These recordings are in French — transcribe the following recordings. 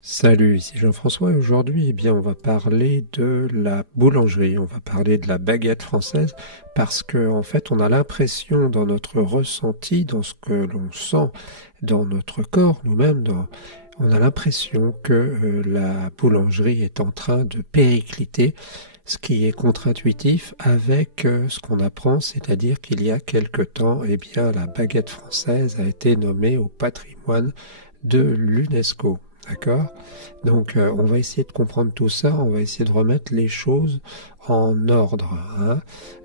Salut, ici Jean-François et aujourd'hui, on va parler de la boulangerie, on va parler de la baguette française parce que, en fait, on a l'impression dans notre ressenti, dans ce que l'on sent dans notre corps, nous-mêmes, on a l'impression que la boulangerie est en train de péricliter, ce qui est contre-intuitif avec ce qu'on apprend, c'est-à-dire qu'il y a quelque temps, la baguette française a été nommée au patrimoine de l'UNESCO. D'accord? Donc, on va essayer de comprendre tout ça, on va essayer de remettre les choses en ordre. Hein.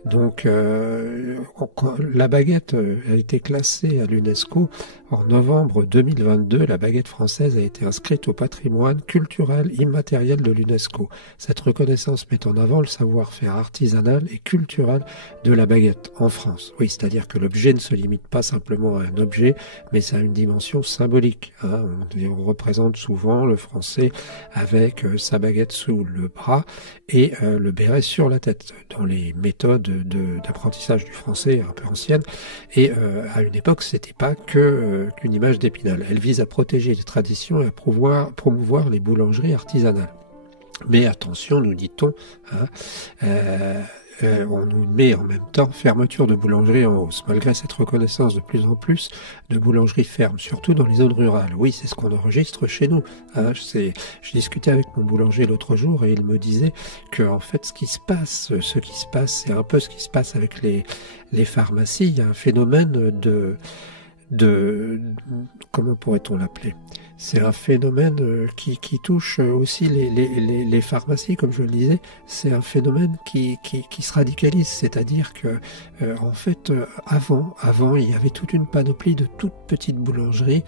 Donc, la baguette a été classée à l'UNESCO en novembre 2022. La baguette française a été inscrite au patrimoine culturel immatériel de l'UNESCO. Cette reconnaissance met en avant le savoir-faire artisanal et culturel de la baguette en France. Oui, c'est-à-dire que l'objet ne se limite pas simplement à un objet, mais ça a une dimension symbolique. Hein. On représente souvent le français avec sa baguette sous le bras et le béret sur la tête dans les méthodes d'apprentissage du français un peu anciennes. Et à une époque, c'était pas qu'une image d'Épinal. Elle vise à protéger les traditions et à promouvoir les boulangeries artisanales. Mais attention, nous dit-on, hein, on nous met en même temps fermeture de boulangerie en hausse, malgré cette reconnaissance de plus en plus de boulangeries fermes, surtout dans les zones rurales. Oui, c'est ce qu'on enregistre chez nous. Hein. Je discutais avec mon boulanger l'autre jour et il me disait que en fait ce qui se passe, c'est un peu ce qui se passe avec les pharmacies. Il y a un phénomène de comment pourrait-on l'appeler? C'est un phénomène qui touche aussi les pharmacies, comme je le disais. C'est un phénomène qui se radicalise, c'est-à-dire que avant, il y avait toute une panoplie de toutes petites boulangeries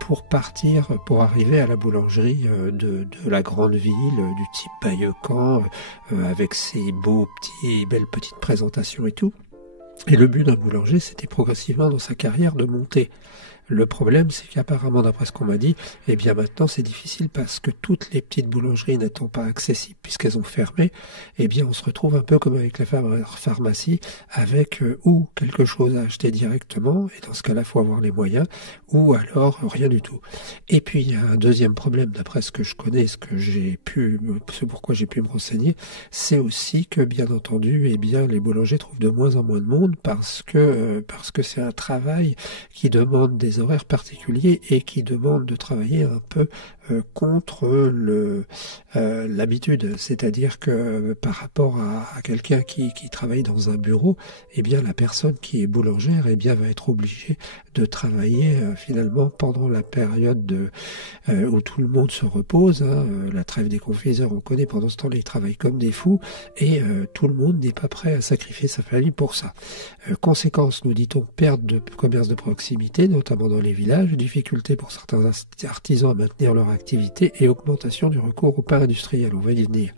pour arriver à la boulangerie de la grande ville, du type Baillecan, avec ses belles petites présentations et tout. Et le but d'un boulanger, c'était progressivement dans sa carrière de monter. Le problème, c'est qu'apparemment, d'après ce qu'on m'a dit, maintenant c'est difficile parce que toutes les petites boulangeries n'étant pas accessibles puisqu'elles ont fermé, on se retrouve un peu comme avec la pharmacie, avec ou quelque chose à acheter directement, et dans ce cas-là, il faut avoir les moyens, ou alors rien du tout. Et puis, il y a un deuxième problème, d'après ce que je connais, ce pourquoi j'ai pu me renseigner, c'est aussi que, bien entendu, les boulangers trouvent de moins en moins de monde parce que c'est un travail qui demande des horaires particuliers et qui demandent de travailler un peu contre l'habitude, c'est-à-dire que par rapport à quelqu'un qui travaille dans un bureau, la personne qui est boulangère va être obligée de travailler finalement pendant la période où tout le monde se repose. Hein, la trêve des confiseurs, on connaît, pendant ce temps-là ils travaillent comme des fous et tout le monde n'est pas prêt à sacrifier sa famille pour ça. Conséquence, nous dit-on, perte de commerce de proximité, notamment dans les villages, difficulté pour certains artisans à maintenir leur activité et augmentation du recours au pain industriel. On va y venir.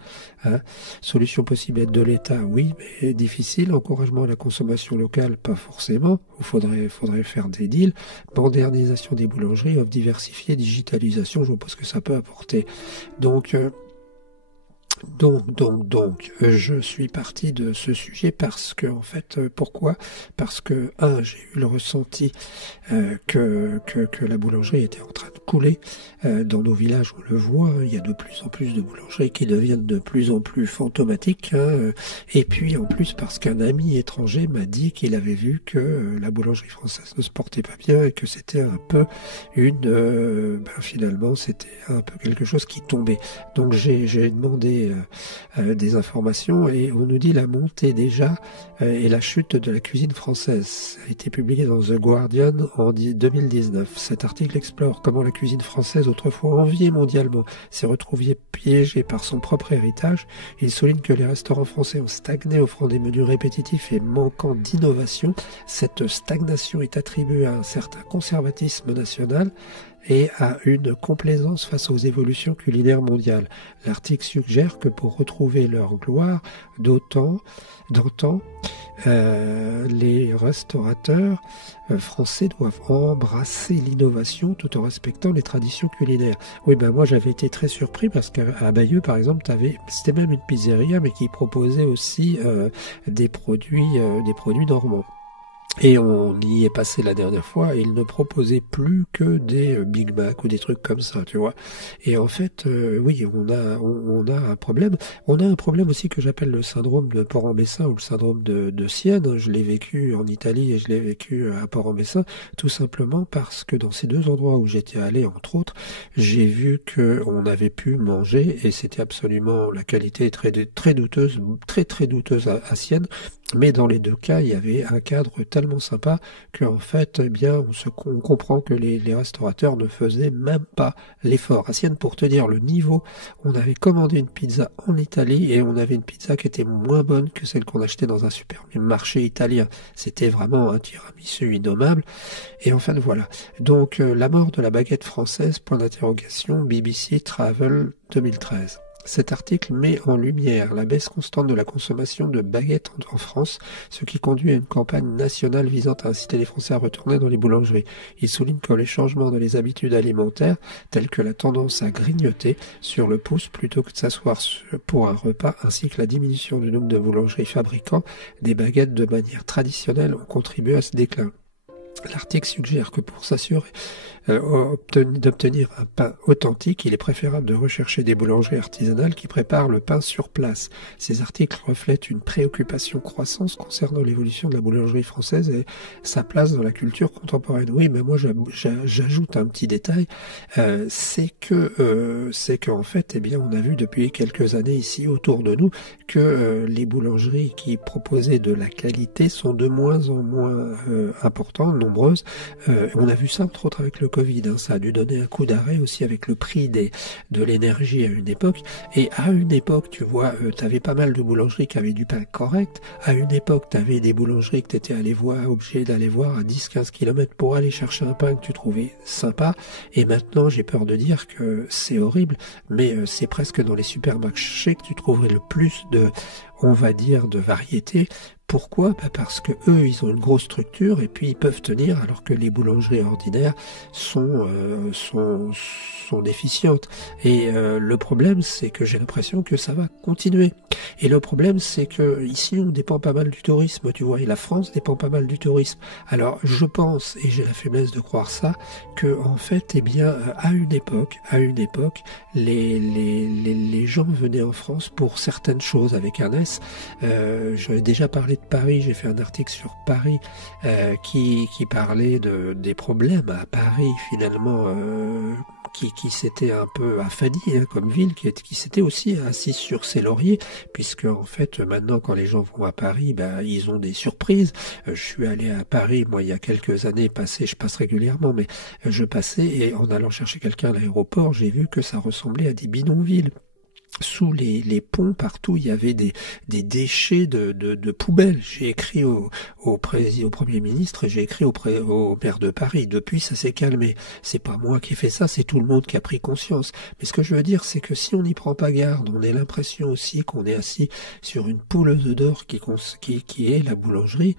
Hein. Solution possible aide de l'État, oui, mais difficile. Encouragement à la consommation locale, pas forcément. Il faudrait faire des deals. Modernisation des boulangeries, offre diversifiée, digitalisation, je vois pas ce que ça peut apporter. Donc, je suis parti de ce sujet parce que, pourquoi? Parce que, j'ai eu le ressenti que la boulangerie était en train de couler. Dans nos villages, on le voit, il y a de plus en plus de boulangeries qui deviennent de plus en plus fantomatiques. Hein, et puis, en plus, parce qu'un ami étranger m'a dit qu'il avait vu que la boulangerie française ne se portait pas bien et que c'était un peu finalement, c'était un peu quelque chose qui tombait. Donc, j'ai demandé des informations et on nous dit la montée déjà et la chute de la cuisine française. Ça a été publié dans The Guardian en 2019. Cet article explore comment la cuisine française, autrefois enviée mondialement, s'est retrouvée piégée par son propre héritage. Il souligne que les restaurants français ont stagné, offrant des menus répétitifs et manquant d'innovation. Cette stagnation est attribuée à un certain conservatisme national et à une complaisance face aux évolutions culinaires mondiales. L'article suggère que pour retrouver leur gloire d'antan, les restaurateurs français doivent embrasser l'innovation tout en respectant les traditions culinaires. Oui, moi j'avais été très surpris parce qu'à Bayeux, par exemple, c'était même une pizzeria, mais qui proposait aussi des produits normands. Et on y est passé la dernière fois, et ils ne proposaient plus que des Big Mac ou des trucs comme ça, tu vois. Et en fait, oui, on a un problème. On a un problème aussi que j'appelle le syndrome de Port-en-Bessin ou le syndrome de Sienne. Je l'ai vécu en Italie et je l'ai vécu à Port-en-Bessin, tout simplement parce que dans ces deux endroits où j'étais allé, entre autres, j'ai vu que on avait pu manger et c'était absolument la qualité est très douteuse, très douteuse à Sienne. Mais dans les deux cas, il y avait un cadre tellement sympa qu'en fait, eh bien, on comprend que les restaurateurs ne faisaient même pas l'effort. À Sienne, pour te dire le niveau, on avait commandé une pizza en Italie et on avait une pizza qui était moins bonne que celle qu'on achetait dans un supermarché italien. C'était vraiment un tiramisu innommable. Et en fait, voilà. Donc, la mort de la baguette française, point d'interrogation, BBC Travel 2013. Cet article met en lumière la baisse constante de la consommation de baguettes en France, ce qui conduit à une campagne nationale visant à inciter les Français à retourner dans les boulangeries. Il souligne que les changements dans les habitudes alimentaires, tels que la tendance à grignoter sur le pouce plutôt que de s'asseoir pour un repas, ainsi que la diminution du nombre de boulangeries fabricant des baguettes de manière traditionnelle, ont contribué à ce déclin. L'article suggère que pour s'assurer d'obtenir un pain authentique, il est préférable de rechercher des boulangeries artisanales qui préparent le pain sur place. Ces articles reflètent une préoccupation croissante concernant l'évolution de la boulangerie française et sa place dans la culture contemporaine. Oui, mais moi j'ajoute un petit détail, c'est que en fait, eh bien, on a vu depuis quelques années ici autour de nous que les boulangeries qui proposaient de la qualité sont de moins en moins importantes, nombreuses. On a vu ça entre autres avec le Covid, hein, ça a dû donner un coup d'arrêt aussi avec le prix de l'énergie à une époque. Et à une époque, tu vois, tu avais pas mal de boulangeries qui avaient du pain correct. À une époque, tu avais des boulangeries que tu étais obligé d'aller voir à 10-15 km pour aller chercher un pain que tu trouvais sympa. Et maintenant, j'ai peur de dire que c'est horrible, mais c'est presque dans les supermarchés que tu trouverais le plus on va dire, de variété. Pourquoi ? Parce que eux, ils ont une grosse structure et puis ils peuvent tenir, alors que les boulangeries ordinaires sont déficientes. Et le problème, c'est que j'ai l'impression que ça va continuer. Et le problème, c'est que ici, on dépend pas mal du tourisme, tu vois, et la France dépend pas mal du tourisme. Alors, je pense, et j'ai la faiblesse de croire ça, que en fait, eh bien, à une époque, les gens venaient en France pour certaines choses avec un S. J'avais déjà parlé de Paris, j'ai fait un article sur Paris qui parlait des problèmes à Paris finalement, qui s'était un peu affadi comme ville, qui s'était aussi assis sur ses lauriers, puisque en fait maintenant quand les gens vont à Paris, ils ont des surprises. Je suis allé à Paris moi il y a quelques années, je passe régulièrement, mais je passais et en allant chercher quelqu'un à l'aéroport, j'ai vu que ça ressemblait à des bidonvilles. Sous les ponts, partout, il y avait des déchets de poubelles. J'ai écrit au Premier ministre et j'ai écrit au maire de Paris. Depuis, ça s'est calmé. C'est pas moi qui ai fait ça, c'est tout le monde qui a pris conscience. Mais ce que je veux dire, c'est que si on n'y prend pas garde, on a l'impression aussi qu'on est assis sur une pouleuse d'or qui est la boulangerie,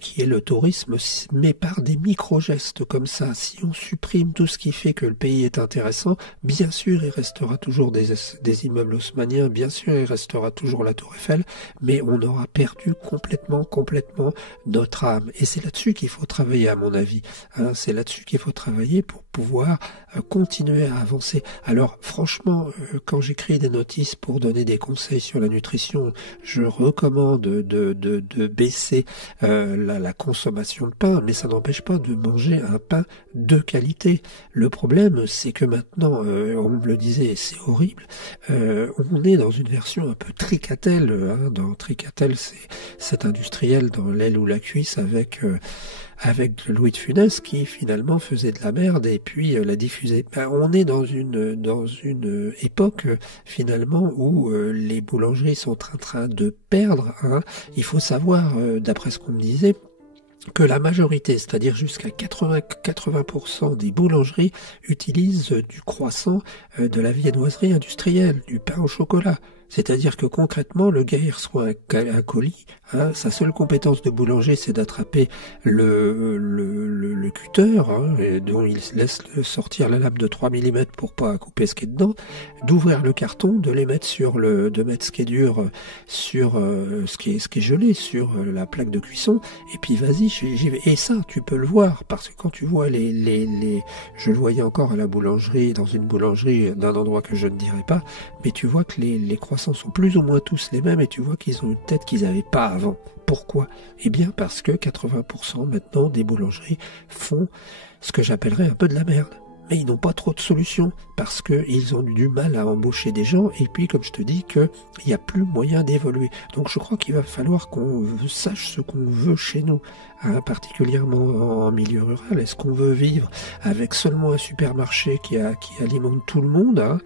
qui est le tourisme, mais par des micro-gestes comme ça. Si on supprime tout ce qui fait que le pays est intéressant, bien sûr, il restera toujours des immeubles haussmanniens, bien sûr, il restera toujours la Tour Eiffel, mais on aura perdu complètement notre âme. Et c'est là-dessus qu'il faut travailler, à mon avis. Hein, c'est là-dessus qu'il faut travailler pour pouvoir continuer à avancer. Alors, franchement, quand j'écris des notices pour donner des conseils sur la nutrition, je recommande de baisser la consommation de pain, mais ça n'empêche pas de manger un pain de qualité. Le problème, c'est que maintenant, on me le disait, c'est horrible, on est dans une version un peu Tricatel. Dans Tricatel, c'est cet industriel dans l'aile ou la cuisse avec Louis de Funès qui finalement faisait de la merde et puis la diffusait. On est dans une époque finalement où les boulangeries sont en train de perdre. Il faut savoir, d'après ce qu'on me disait, que la majorité, c'est-à-dire jusqu'à 80% des boulangeries utilisent du croissant, de la viennoiserie industrielle, du pain au chocolat. C'est-à-dire que concrètement, le gars il reçoit un colis, hein, sa seule compétence de boulanger, c'est d'attraper le cutter, hein, dont il laisse sortir la lame de 3 mm pour pas couper ce qui est dedans, d'ouvrir le carton, de les mettre de mettre ce qui est dur sur ce qui est gelé sur la plaque de cuisson, et puis vas-y, j'y vais. Et ça, tu peux le voir, parce que quand tu vois je le voyais encore à la boulangerie, dans une boulangerie d'un endroit que je ne dirais pas, mais tu vois que les croissants sont plus ou moins tous les mêmes et tu vois qu'ils ont une tête qu'ils n'avaient pas avant. Pourquoi? Eh bien parce que 80% maintenant des boulangeries font ce que j'appellerais un peu de la merde. Mais ils n'ont pas trop de solutions parce qu'ils ont du mal à embaucher des gens et puis comme je te dis qu'il n'y a plus moyen d'évoluer. Donc je crois qu'il va falloir qu'on sache ce qu'on veut chez nous, hein, particulièrement en milieu rural. Est-ce qu'on veut vivre avec seulement un supermarché qui alimente tout le monde, hein,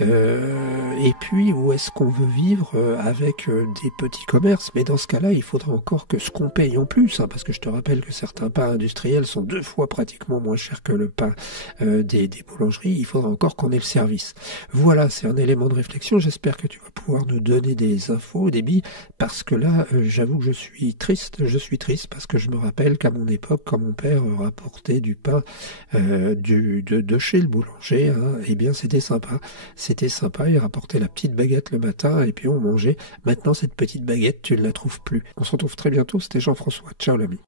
et puis où est-ce qu'on veut vivre avec des petits commerces? Mais dans ce cas-là, il faudra encore que ce qu'on paye en plus, hein, parce que je te rappelle que certains pains industriels sont 2 fois pratiquement moins chers que le pain des boulangeries. Il faudra encore qu'on ait le service. Voilà, c'est un élément de réflexion. J'espère que tu vas pouvoir nous donner des infos, des billes, parce que là, j'avoue que je suis triste. Je suis triste parce que je me rappelle qu'à mon époque, quand mon père rapportait du pain de chez le boulanger, hein, eh bien c'était sympa. C'était sympa, il rapportait la petite baguette le matin et puis on mangeait. Maintenant, cette petite baguette, tu ne la trouves plus. On se retrouve très bientôt, c'était Jean-François. Ciao l'ami.